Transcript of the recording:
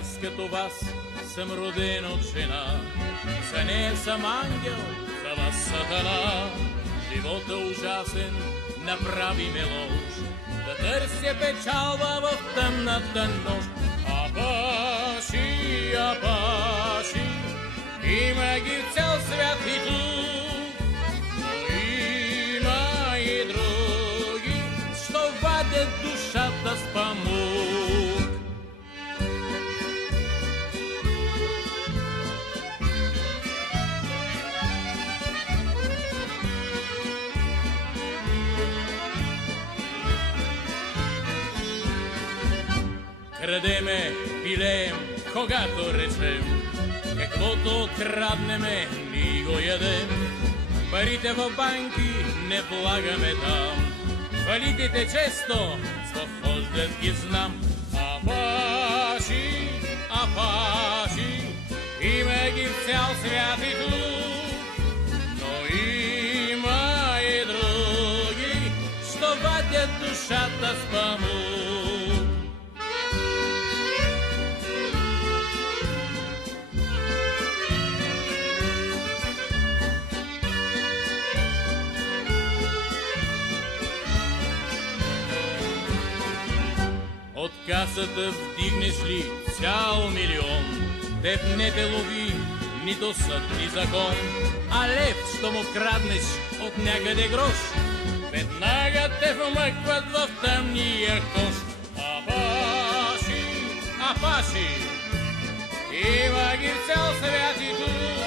аз като вас съм роден от жена, за нея съм ангел, за вас сатана. Живота ужасен направи ме лош, да търся печалба в тъмната нощ. Апаши, апаши, има ги в цял свят и тук, но има и други, що вадят душата с памук. Крадеме, пилеем, когато речем, каквото откраднеме, ни го ядем. Парите в банки не влагаме там, фалитите често свобождат ги знам. Апаши, апаши, има ги в цял свят и тук, но има и други, що вадят душата с памук. От касата вдигнеш ли цял милион, теб не те лови нито съд, ни закон. А лев, що му краднеш от някъде грош, веднага те вмъкват в тъмния кош. Апаши, апаши, има ги в цял свят и тук,